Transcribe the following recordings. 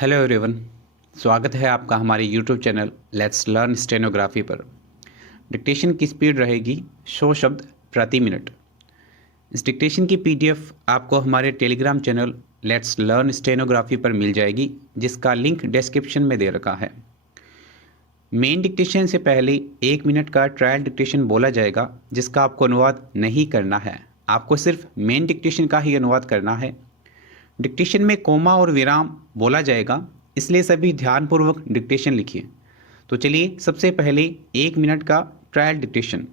Hello everyone. स्वागत है आपका हमारे YouTube channel let's learn stenography पर। डिक्टेशन की स्पीड रहेगी 100 शब्द प्रति मिनट। इस डिक्टेशन की पीडीएफ आपको हमारे Telegram channel let's learn stenography पर मिल जाएगी, जिसका लिंक डिस्क्रिप्शन में दे रखा है। मेन डिक्टेशन से पहले 1 मिनट का ट्रायल डिक्टेशन बोला जाएगा, जिसका आपको अनुवाद नहीं करना है। आपको सिर्फ मेन डिक्टेशन का ही अनुवाद करना है। डिक्टेशन में कोमा और विराम बोला जाएगा, इसलिए सभी ध्यानपूर्वक डिक्टेशन लिखिए। तो चलिए सबसे पहले 1 मिनट का ट्रायल डिक्टेशन।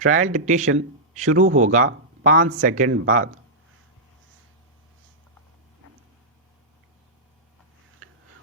ट्रायल डिक्टेशन शुरू होगा 5 सेकंड बाद।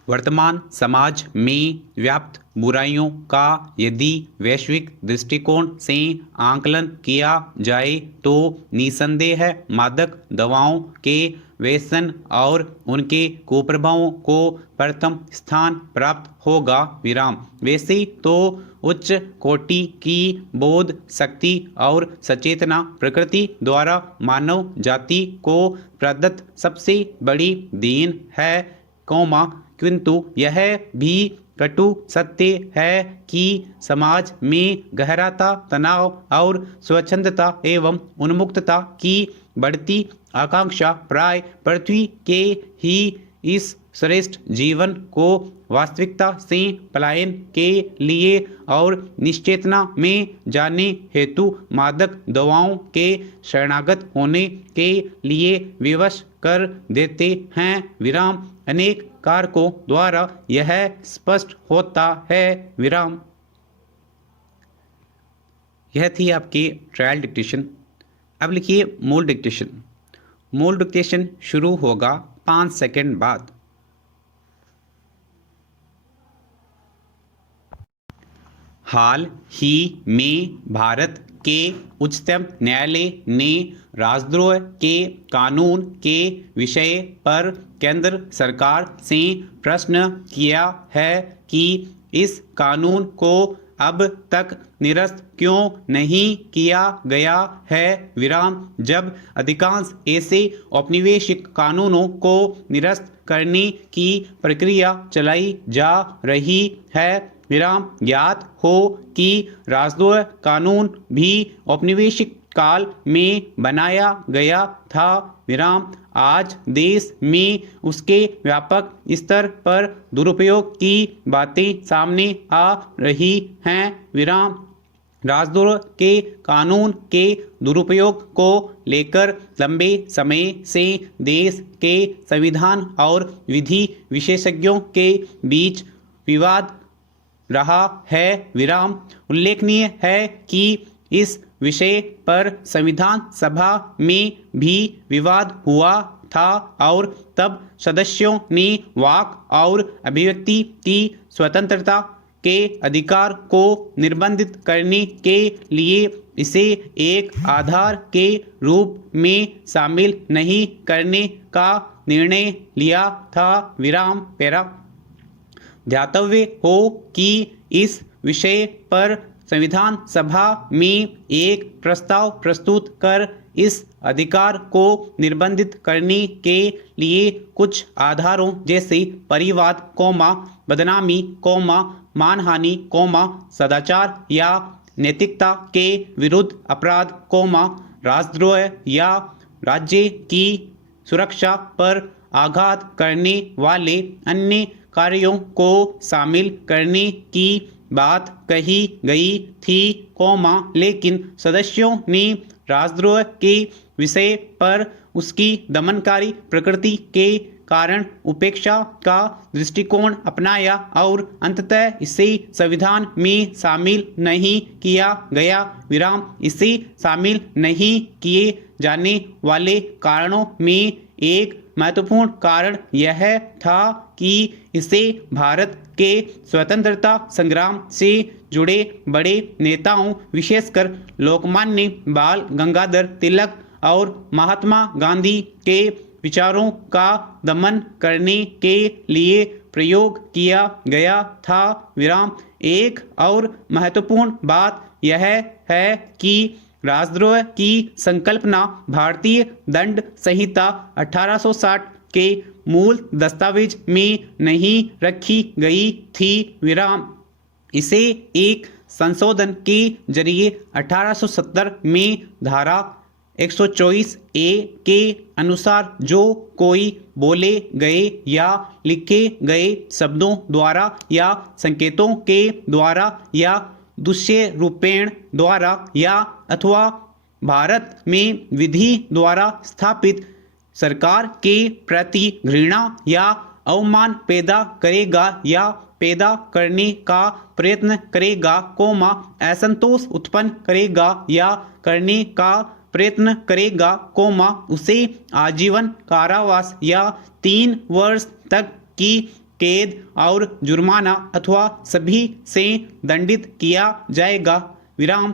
वर्तमान समाज में व्याप्त बुराइयों का यदि वैश्विक दृष्टिकोण से आकलन किया जाए तो निसंदेह मादक दवाओं के व्यसन और उनके कुप्रभावों को प्रथम स्थान प्राप्त होगा। विराम। वैसे तो उच्च कोटि की बोध शक्ति और सचेतना प्रकृति द्वारा मानव जाति को प्रदत्त सबसे बड़ी देन है, किंतु यह भी कटु सत्य है कि समाज में गहराता तनाव और स्वच्छंदता एवं उन्मुक्तता की बढ़ती आकांक्षा प्राय पृथ्वी के ही इस श्रेष्ठ जीवन को वास्तविकता से पलायन के लिए और निश्चेतना में जाने हेतु मादक दवाओं के शरणागत होने के लिए विवश कर देते हैं। विराम। अनेक कारकों द्वारा यह स्पष्ट होता है। विराम। यह थी आपकी ट्रायल डिक्टेशन। अब लिखिए मूल डिक्टेशन। मूल डिक्टेशन शुरू होगा 5 सेकंड बाद। हाल ही में भारत के उच्चतम न्यायालय ने राजद्रोह के कानून के विषय पर केंद्र सरकार से प्रश्न किया है कि इस कानून को अब तक निरस्त क्यों नहीं किया गया है। विराम। जब अधिकांश ऐसे औपनिवेशिक कानूनों को निरस्त करने की प्रक्रिया चलाई जा रही है। विराम। ज्ञात हो कि राजद्रोह कानून भी औपनिवेशिक काल में बनाया गया था। विराम। आज देश में उसके व्यापक स्तर पर दुरुपयोग की बातें सामने आ रही हैं। विराम। राजद्रोह के कानून के दुरुपयोग को लेकर लंबे समय से देश के संविधान और विधि विशेषज्ञों के बीच विवाद रहा है। विराम। उल्लेखनीय है कि इस विषय पर संविधान सभा में भी विवाद हुआ था और तब सदस्यों ने वाक और अभिव्यक्ति की स्वतंत्रता के अधिकार को निर्बंधित करने के लिए इसे एक आधार के रूप में शामिल नहीं करने का निर्णय लिया था। विराम। पैरा। ध्यातव्य हो कि इस विषय पर संविधान सभा में एक प्रस्ताव प्रस्तुत कर इस अधिकार को निर्बंधित करने के लिए कुछ आधारों जैसे परिवाद, बदनामी, मानहानि, सदाचार या नैतिकता के विरुद्ध अपराध, राजद्रोह या राज्य की सुरक्षा पर आघात करने वाले अन्य कार्यों को शामिल करने की बात कही गई थी, लेकिन सदस्यों ने राजद्रोह के विषय पर उसकी दमनकारी प्रकृति के कारण उपेक्षा का दृष्टिकोण अपनाया और अंततः इसे संविधान में शामिल नहीं किया गया। विराम। इसे शामिल नहीं किए जाने वाले कारणों में एक महत्वपूर्ण कारण यह था कि इसे भारत के स्वतंत्रता संग्राम से जुड़े बड़े नेताओं, विशेषकर लोकमान्य बाल गंगाधर तिलक और महात्मा गांधी के विचारों का दमन करने के लिए प्रयोग किया गया था। विराम। एक और महत्वपूर्ण बात यह है कि राजद्रोह की संकल्पना भारतीय दंड संहिता 1860 के मूल दस्तावेज में नहीं रखी गई थी विराम। इसे एक संशोधन के जरिए 1870 में धारा 124 ए के अनुसार जो कोई बोले गए या लिखे गए शब्दों द्वारा या संकेतों के द्वारा या दूसरे रूपेण द्वारा या अथवा भारत में विधि द्वारा स्थापित सरकार के प्रति घृणा या अवमान पैदा करेगा या पैदा करने का प्रयत्न करेगा, असंतोष उत्पन्न करेगा या करने का प्रयत्न करेगा, उसे आजीवन कारावास या 3 वर्ष तक की कैद और जुर्माना अथवा सभी से दंडित किया जाएगा विराम।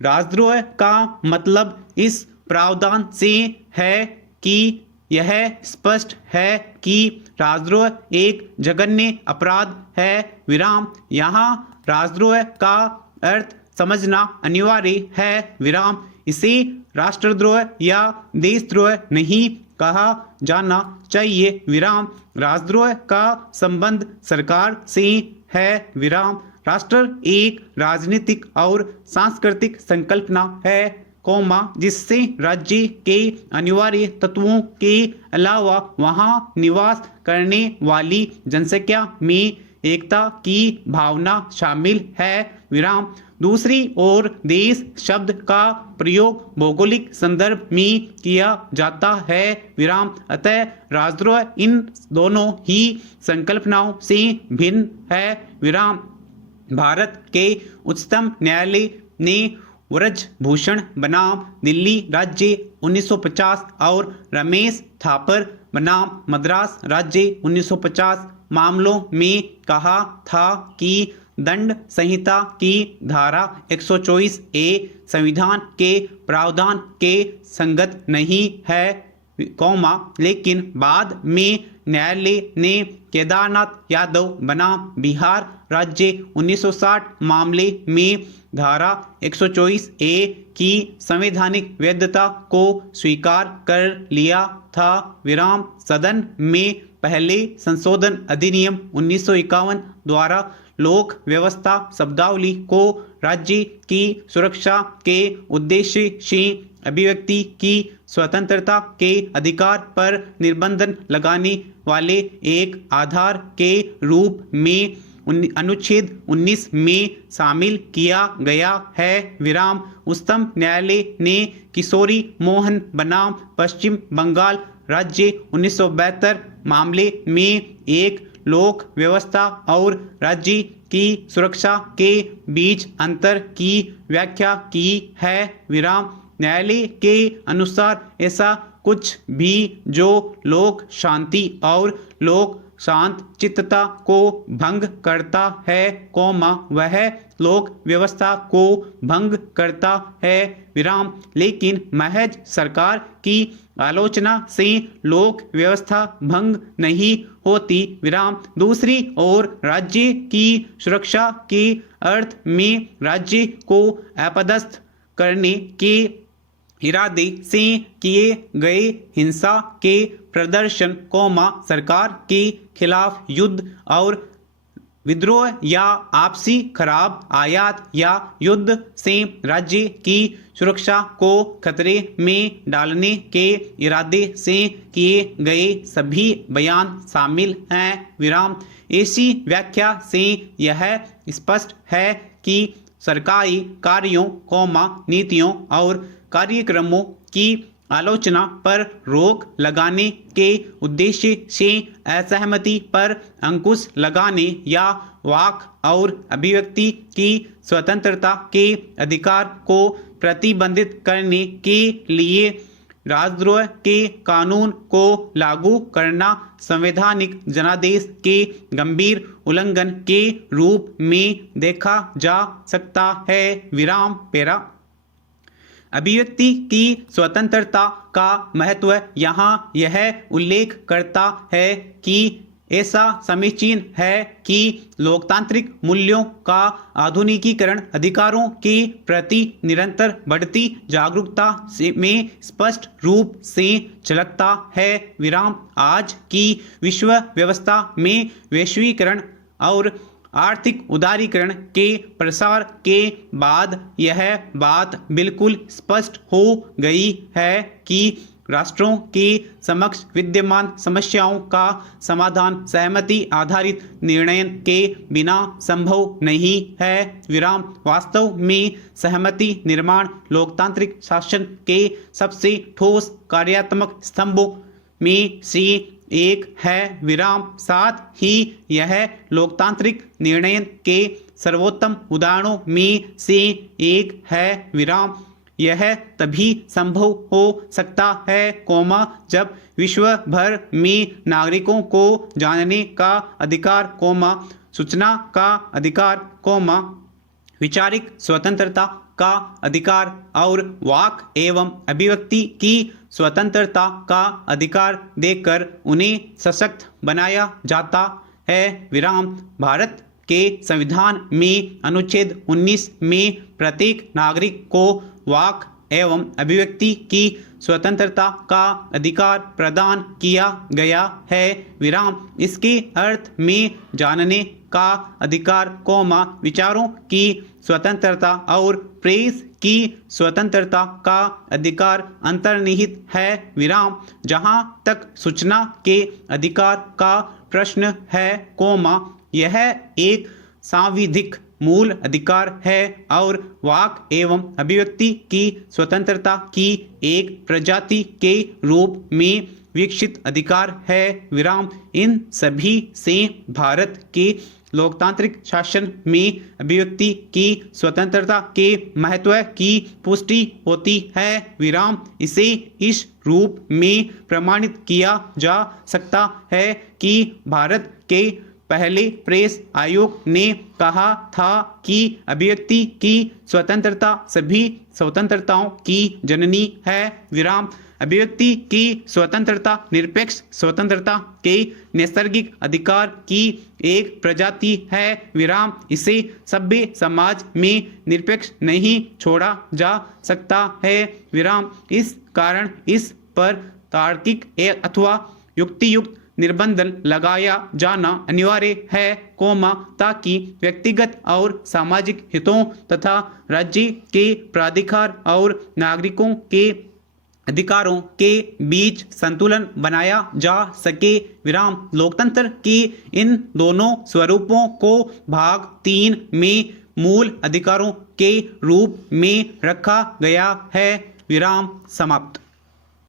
राजद्रोह का मतलब इस प्रावधान से है कि यह स्पष्ट है कि राजद्रोह एक जघन्य अपराध है विराम। यहाँ राजद्रोह का अर्थ समझना अनिवार्य है विराम। इसे राष्ट्रद्रोह या देशद्रोह नहीं कहा जाना चाहिए विराम। राजद्रोह का संबंध सरकार से है विराम। राष्ट्र एक राजनीतिक और सांस्कृतिक संकल्पना है, जिससे राज्य के अनिवार्य तत्वों के अलावा वहां निवास करने वाली जनसंख्या में एकता की भावना शामिल है विराम। दूसरी ओर देश शब्द का प्रयोग भौगोलिक संदर्भ में किया जाता है विराम। अतः राजद्रोह इन दोनों ही संकल्पनाओं से भिन्न है विराम। भारत के उच्चतम न्यायालय ने व्रजभूषण बनाम दिल्ली राज्य 1950 और रमेश थापर बनाम मद्रास राज्य 1950 मामलों में कहा था कि दंड संहिता की धारा 124 ए संविधान के प्रावधान के संगत नहीं है, लेकिन बाद में न्यायालय ने केदारनाथ यादव बनाम बिहार राज्य 1960 मामले में धारा 124 ए की संवैधानिक वैधता को स्वीकार कर लिया था विराम। सदन में पहले संशोधन अधिनियम 1951 द्वारा लोक व्यवस्था शब्दावली को राज्य की सुरक्षा के उद्देश्य से अभिव्यक्ति की स्वतंत्रता के अधिकार पर निर्बंधन लगाने वाले एक आधार के रूप में अनुच्छेद 19 में शामिल किया गया है विराम। उच्चतम न्यायालय ने किशोरी मोहन बनाम पश्चिम बंगाल राज्य 1972 मामले में एक लोक व्यवस्था और राज्य की सुरक्षा के बीच अंतर की व्याख्या की है विराम। न्यायालय के अनुसार ऐसा कुछ भी जो लोक शांति और लोक शांत चित्तता को भंग करता है, वह लोक व्यवस्था को भंग करता है विराम। लेकिन महज सरकार की आलोचना से लोक व्यवस्था भंग नहीं होती विराम। दूसरी ओर राज्य की सुरक्षा के अर्थ में राज्य को अपदस्थ करने के इरादे से किए गए हिंसा के प्रदर्शन, सरकार के खिलाफ युद्ध और विद्रोह या आपसी खराब आयात या युद्ध से राज्य की सुरक्षा को खतरे में डालने के इरादे से किए गए सभी बयान शामिल हैं विराम। ऐसी व्याख्या से यह स्पष्ट है कि सरकारी कार्यों, नीतियों और कार्यक्रमों की आलोचना पर रोक लगाने के उद्देश्य से असहमति पर अंकुश लगाने या वाक और अभिव्यक्ति की स्वतंत्रता के अधिकार को प्रतिबंधित करने के लिए राजद्रोह के कानून को लागू करना संवैधानिक जनादेश के गंभीर उल्लंघन के रूप में देखा जा सकता है विराम। पेरा अभिव्यक्ति की स्वतंत्रता का महत्व यहाँ यह उल्लेख करता है कि ऐसा समीचीन है कि लोकतांत्रिक मूल्यों का आधुनिकीकरण अधिकारों के प्रति निरंतर बढ़ती जागरूकता में स्पष्ट रूप से झलकता है। विराम आज की विश्व व्यवस्था में वैश्वीकरण और आर्थिक उदारीकरण के प्रसार के बाद यह बात बिल्कुल स्पष्ट हो गई है कि राष्ट्रों के समक्ष विद्यमान समस्याओं का समाधान सहमति आधारित निर्णय के बिना संभव नहीं है। विराम वास्तव में सहमति निर्माण लोकतांत्रिक शासन के सबसे ठोस कार्यात्मक स्तंभों में से एक है। विराम साथ ही यह लोकतांत्रिक निर्णय के सर्वोत्तम उदाहरणों में से एक है। विराम यह तभी संभव हो सकता है जब विश्व भर में नागरिकों को जानने का अधिकार सूचना का अधिकार विचारिक स्वतंत्रता का अधिकार और वाक एवं अभिव्यक्ति की स्वतंत्रता का अधिकार देकर उन्हें सशक्त बनाया जाता है। विराम भारत के संविधान में अनुच्छेद 19 में प्रत्येक नागरिक को वाक एवं अभिव्यक्ति की स्वतंत्रता का अधिकार प्रदान किया गया है। विराम इसके अर्थ में जानने का अधिकार विचारों की स्वतंत्रता और प्रेस की स्वतंत्रता का अधिकार अंतर्निहित है। विराम जहां तक सूचना के अधिकार का प्रश्न है यह एक सांविधिक मूल अधिकार है और वाक एवं अभिव्यक्ति की स्वतंत्रता की एक प्रजाति के रूप में विकसित अधिकार है। विराम इन सभी से भारत के लोकतांत्रिक शासन में अभिव्यक्ति की स्वतंत्रता के महत्व की पुष्टि होती है। विराम इसे इस रूप में प्रमाणित किया जा सकता है कि भारत के पहले प्रेस आयोग ने कहा था कि अभिव्यक्ति की स्वतंत्रता सभी स्वतंत्रताओं की जननी है। विराम अभिव्यक्ति की स्वतंत्रता निरपेक्ष स्वतंत्रता के नैसर्गिक अधिकार की एक प्रजाति है। विराम इसे सभ्य समाज में निरपेक्ष नहीं छोड़ा जा सकता है। विराम इस कारण इस पर तार्किक अथवा युक्तियुक्त निर्बंध लगाया जाना अनिवार्य है ताकि व्यक्तिगत और सामाजिक हितों तथा राज्य के प्राधिकार और नागरिकों के अधिकारों के बीच संतुलन बनाया जा सके। विराम लोकतंत्र के इन दोनों स्वरूपों को भाग 3 में मूल अधिकारों के रूप में रखा गया है। विराम समाप्त।